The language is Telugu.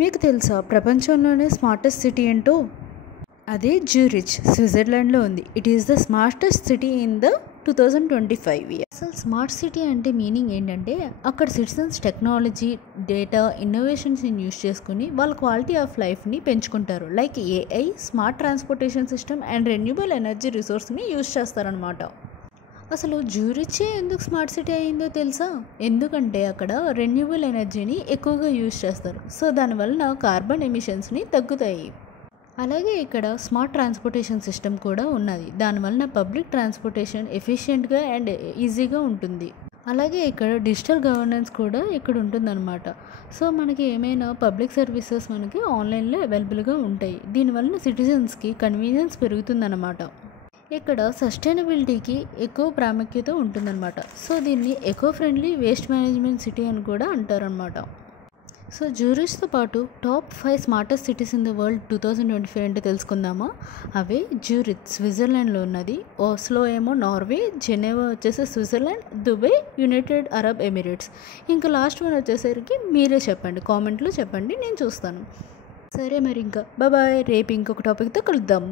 మీకు తెలుసా ప్రపంచంలోనే స్మార్టెస్ట్ సిటీ ఏంటో? అదే జ్యూరిచ్, స్విట్జర్లాండ్లో ఉంది. It is the smartest city in the 2025 year. అసలు స్మార్ట్ సిటీ అంటే మీనింగ్ ఏంటంటే అక్కడ సిటిజన్స్ టెక్నాలజీ, డేటా, ఇన్నోవేషన్స్ని యూస్ చేసుకుని వాళ్ళ క్వాలిటీ ఆఫ్ లైఫ్ని పెంచుకుంటారు. Like AI, smart transportation system and renewable energy రిసోర్స్ని యూస్ చేస్తారనమాట. అసలు జ్యూరిచే ఎందుకు స్మార్ట్ సిటీ అయిందో తెలుసా? ఎందుకంటే అక్కడ రెన్యూబుల్ ఎనర్జీని ఎక్కువగా యూజ్ చేస్తారు. సో దానివలన కార్బన్ ఎమిషన్స్ని తగ్గుతాయి. అలాగే ఇక్కడ స్మార్ట్ ట్రాన్స్పోర్టేషన్ సిస్టమ్ కూడా ఉన్నది. దానివలన పబ్లిక్ ట్రాన్స్పోర్టేషన్ ఎఫిషియెంట్గా అండ్ ఈజీగా ఉంటుంది. అలాగే ఇక్కడ డిజిటల్ గవర్నెన్స్ కూడా ఇక్కడ ఉంటుందన్నమాట. సో మనకి ఏమైనా పబ్లిక్ సర్వీసెస్ మనకి ఆన్లైన్లో అవైలబుల్గా ఉంటాయి. దీనివలన సిటిజన్స్కి కన్వీనియన్స్ పెరుగుతుందన్నమాట. ఇక్కడ సస్టైనబిలిటీకి ఎక్కువ ప్రాముఖ్యత ఉంటుందన్నమాట. సో దీన్ని eco friendly waste management city అని కూడా అంటారనమాట. సో జ్యూరిచ్తో పాటు top 5 smartest cities in the world 2025 అంటే తెలుసుకుందామా? అవే జ్యూరిచ్ స్విట్జర్లాండ్లో ఉన్నది, ఓస్లో ఏమో నార్వే, జెనీవా వచ్చేసి Switzerland, Dubai United Arab Emirates. ఇంకా లాస్ట్ వన్ వచ్చేసరికి మీరే చెప్పండి, కామెంట్లో చెప్పండి, నేను చూస్తాను. సరే మరి ఇంకా బాయ్. రేపు ఇంకొక టాపిక్తో కలుద్దాం.